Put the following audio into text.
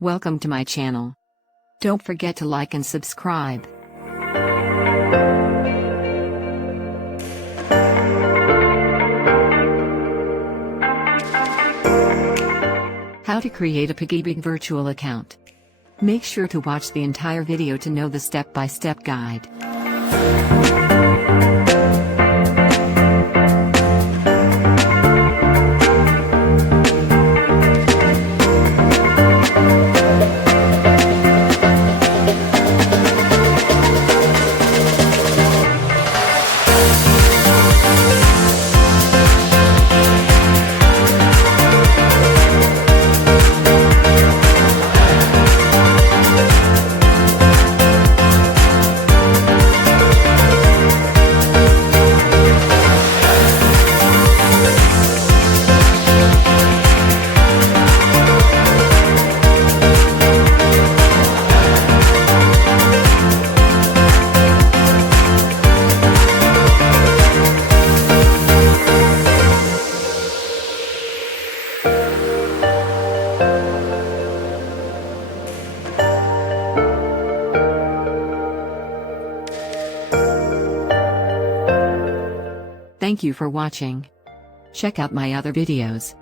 Welcome to my channel. Don't forget to like and subscribe. How to create a Pag-IBIG virtual account. Make sure to watch the entire video to know the step-by-step guide. Thank you for watching. Check out my other videos.